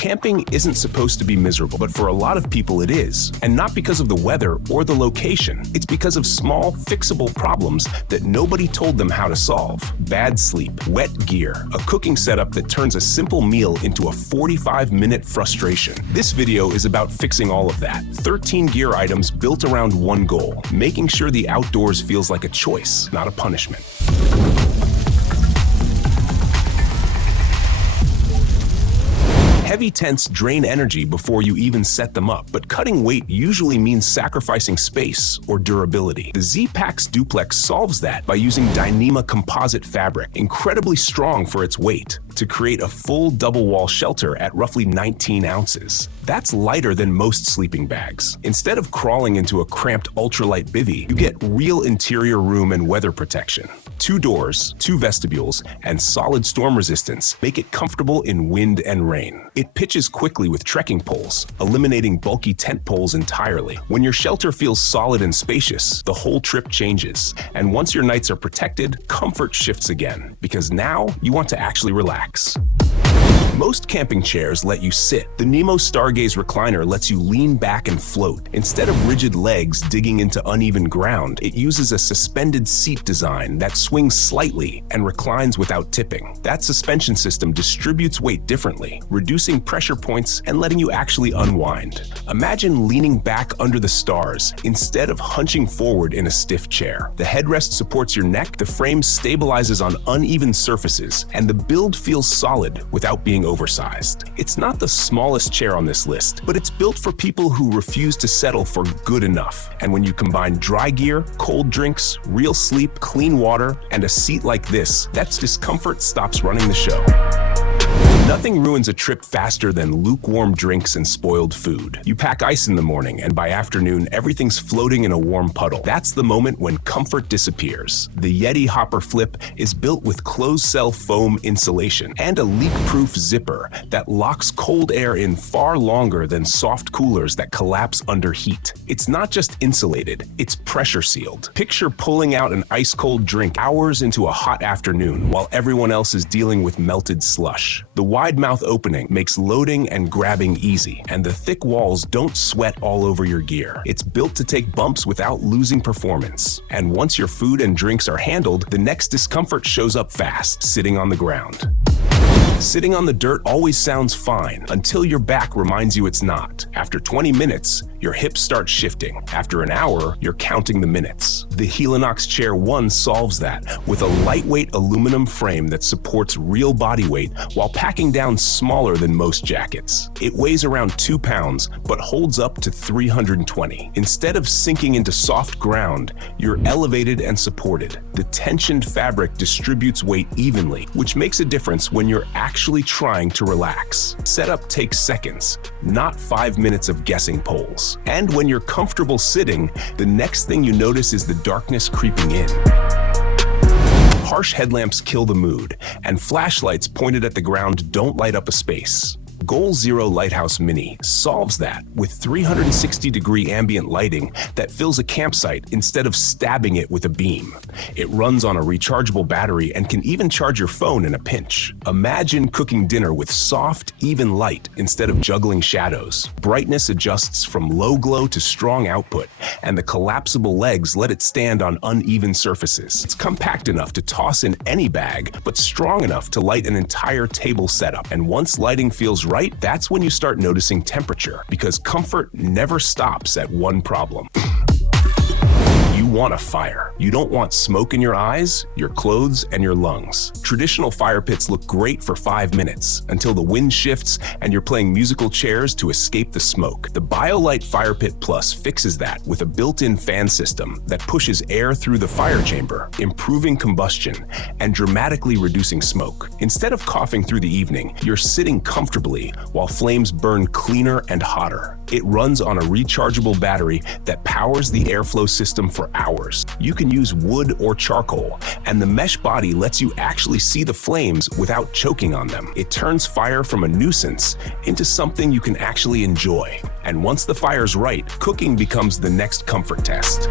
Camping isn't supposed to be miserable, but for a lot of people it is. And not because of the weather or the location. It's because of small, fixable problems that nobody told them how to solve. Bad sleep, wet gear, a cooking setup that turns a simple meal into a 45-minute frustration. This video is about fixing all of that. 13 gear items built around one goal, making sure the outdoors feels like a choice, not a punishment. Heavy tents drain energy before you even set them up, but cutting weight usually means sacrificing space or durability. The Zpacks Duplex solves that by using Dyneema composite fabric, incredibly strong for its weight, to create a full double-wall shelter at roughly 19 ounces. That's lighter than most sleeping bags. Instead of crawling into a cramped ultralight bivvy, you get real interior room and weather protection. 2 doors, 2 vestibules, and solid storm resistance make it comfortable in wind and rain. It pitches quickly with trekking poles, eliminating bulky tent poles entirely. When your shelter feels solid and spacious, the whole trip changes. And once your nights are protected, comfort shifts again, because now you want to actually relax. Most camping chairs let you sit. The Nemo Stargaze Recliner lets you lean back and float. Instead of rigid legs digging into uneven ground, it uses a suspended seat design that swings slightly and reclines without tipping. That suspension system distributes weight differently, reducing pressure points and letting you actually unwind. Imagine leaning back under the stars instead of hunching forward in a stiff chair. The headrest supports your neck, the frame stabilizes on uneven surfaces, and the build feels solid without being oversized. It's not the smallest chair on this list, but it's built for people who refuse to settle for good enough. And when you combine dry gear, cold drinks, real sleep, clean water, and a seat like this, that discomfort stops running the show. Nothing ruins a trip faster than lukewarm drinks and spoiled food. You pack ice in the morning, and by afternoon, everything's floating in a warm puddle. That's the moment when comfort disappears. The YETI Hopper Flip is built with closed-cell foam insulation and a leak-proof zipper that locks cold air in far longer than soft coolers that collapse under heat. It's not just insulated, it's pressure-sealed. Picture pulling out an ice-cold drink hours into a hot afternoon while everyone else is dealing with melted slush. The wide mouth opening makes loading and grabbing easy, and the thick walls don't sweat all over your gear. It's built to take bumps without losing performance. And once your food and drinks are handled, the next discomfort shows up fast, sitting on the ground. Sitting on the dirt always sounds fine until your back reminds you it's not. After 20 minutes, your hips start shifting. After an hour, you're counting the minutes. The Helinox Chair One solves that with a lightweight aluminum frame that supports real body weight while packing down smaller than most jackets. It weighs around 2 pounds, but holds up to 320. Instead of sinking into soft ground, you're elevated and supported. The tensioned fabric distributes weight evenly, which makes a difference when you're actually trying to relax. Setup takes seconds, not 5 minutes of guessing poles. And when you're comfortable sitting, the next thing you notice is the darkness creeping in. Harsh headlamps kill the mood, and flashlights pointed at the ground don't light up a space. Goal Zero Lighthouse Mini solves that with 360-degree ambient lighting that fills a campsite instead of stabbing it with a beam. It runs on a rechargeable battery and can even charge your phone in a pinch. Imagine cooking dinner with soft, even light instead of juggling shadows. Brightness adjusts from low glow to strong output, and the collapsible legs let it stand on uneven surfaces. It's compact enough to toss in any bag, but strong enough to light an entire table setup. And once lighting feels right, that's when you start noticing temperature, because comfort never stops at one problem. You want a fire. You don't want smoke in your eyes, your clothes, and your lungs. Traditional fire pits look great for 5 minutes until the wind shifts and you're playing musical chairs to escape the smoke. The BioLite FirePit Plus fixes that with a built-in fan system that pushes air through the fire chamber, improving combustion and dramatically reducing smoke. Instead of coughing through the evening, you're sitting comfortably while flames burn cleaner and hotter. It runs on a rechargeable battery that powers the airflow system for hours. You can use wood or charcoal, and the mesh body lets you actually see the flames without choking on them. It turns fire from a nuisance into something you can actually enjoy. And once the fire's right, cooking becomes the next comfort test.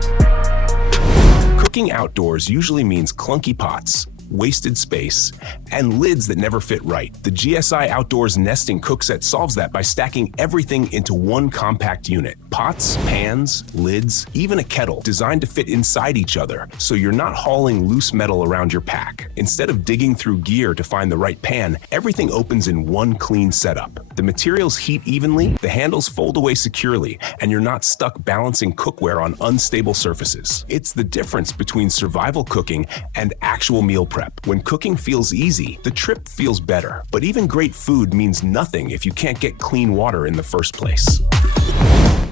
Cooking outdoors usually means clunky pots, wasted space, and lids that never fit right. The GSI Outdoors nesting Cookset solves that by stacking everything into one compact unit. Pots, pans, lids, even a kettle designed to fit inside each other, so you're not hauling loose metal around your pack. Instead of digging through gear to find the right pan, everything opens in one clean setup. The materials heat evenly, the handles fold away securely, and you're not stuck balancing cookware on unstable surfaces. It's the difference between survival cooking and actual meal prep. When cooking feels easy, the trip feels better. But even great food means nothing if you can't get clean water in the first place.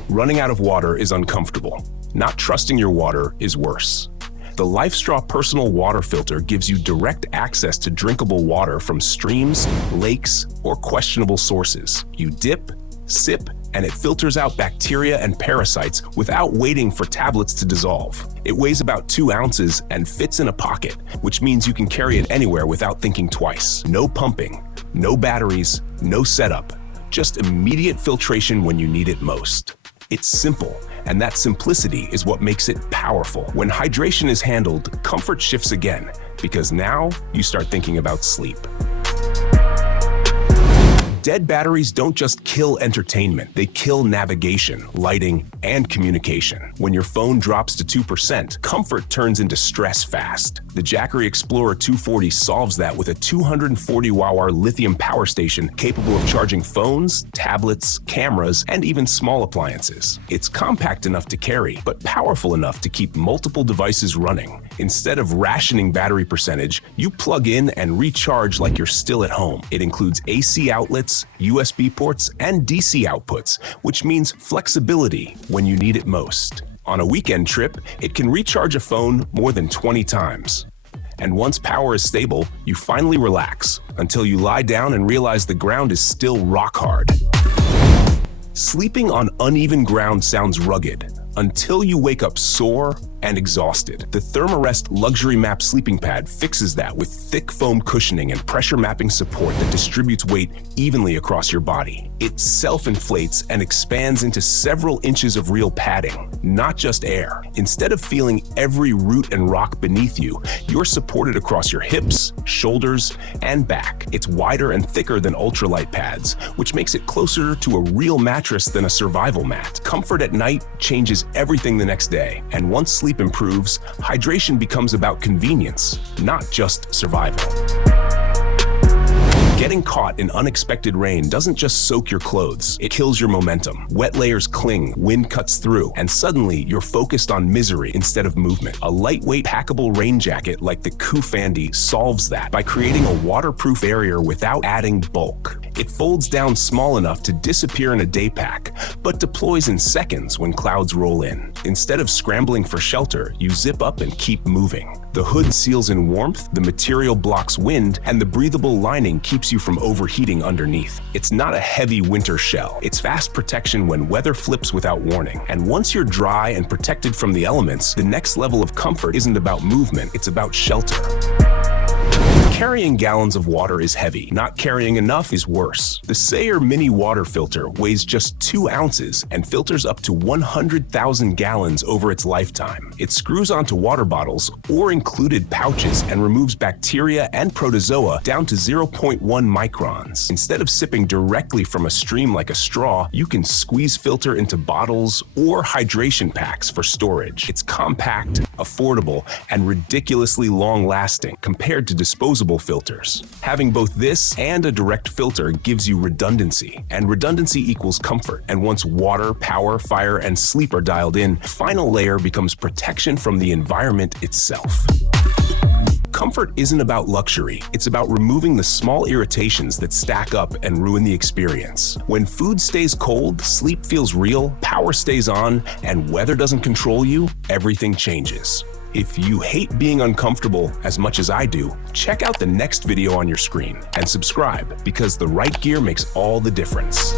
Running out of water is uncomfortable. Not trusting your water is worse. The LifeStraw Personal Water Filter gives you direct access to drinkable water from streams, lakes, or questionable sources. You dip, sip, and it filters out bacteria and parasites without waiting for tablets to dissolve. It weighs about 2 ounces and fits in a pocket, which means you can carry it anywhere without thinking twice. No pumping, no batteries, no setup, just immediate filtration when you need it most. It's simple, and that simplicity is what makes it powerful. When hydration is handled, comfort shifts again, because now you start thinking about sleep. Dead batteries don't just kill entertainment, they kill navigation, lighting, and communication. When your phone drops to 2%, comfort turns into stress fast. The Jackery Explorer 240 solves that with a 240 Wh lithium power station capable of charging phones, tablets, cameras, and even small appliances. It's compact enough to carry, but powerful enough to keep multiple devices running. Instead of rationing battery percentage, you plug in and recharge like you're still at home. It includes AC outlets, USB ports, and DC outputs, which means flexibility when you need it most. On a weekend trip, it can recharge a phone more than 20 times. And once power is stable, you finally relax until you lie down and realize the ground is still rock hard. Sleeping on uneven ground sounds rugged until you wake up sore and exhausted. The Thermarest Luxury Map sleeping pad fixes that with thick foam cushioning and pressure mapping support that distributes weight evenly across your body. It self-inflates and expands into several inches of real padding, not just air. Instead of feeling every root and rock beneath you, you're supported across your hips, shoulders, and back. It's wider and thicker than ultralight pads, which makes it closer to a real mattress than a survival mat. Comfort at night changes everything the next day, and once sleep improves, hydration becomes about convenience, not just survival. Getting caught in unexpected rain doesn't just soak your clothes, it kills your momentum. Wet layers cling, wind cuts through, and suddenly you're focused on misery instead of movement. A lightweight packable rain jacket like the Kufandi solves that by creating a waterproof area without adding bulk. It folds down small enough to disappear in a day pack, but deploys in seconds when clouds roll in. Instead of scrambling for shelter, you zip up and keep moving. The hood seals in warmth, the material blocks wind, and the breathable lining keeps you from overheating underneath. It's not a heavy winter shell. It's fast protection when weather flips without warning. And once you're dry and protected from the elements, the next level of comfort isn't about movement, it's about shelter. Carrying gallons of water is heavy. Not carrying enough is worse. The Sayer Mini Water Filter weighs just 2 ounces and filters up to 100,000 gallons over its lifetime. It screws onto water bottles or included pouches and removes bacteria and protozoa down to 0.1 microns. Instead of sipping directly from a stream like a straw, you can squeeze filter into bottles or hydration packs for storage. It's compact, affordable, and ridiculously long-lasting compared to disposable filters. Having both this and a direct filter gives you redundancy, and redundancy equals comfort. And once water, power, fire, and sleep are dialed in, the final layer becomes protection from the environment itself. Comfort isn't about luxury, it's about removing the small irritations that stack up and ruin the experience. When food stays cold, sleep feels real, power stays on, and weather doesn't control you, everything changes. If you hate being uncomfortable as much as I do, check out the next video on your screen and subscribe, because the right gear makes all the difference.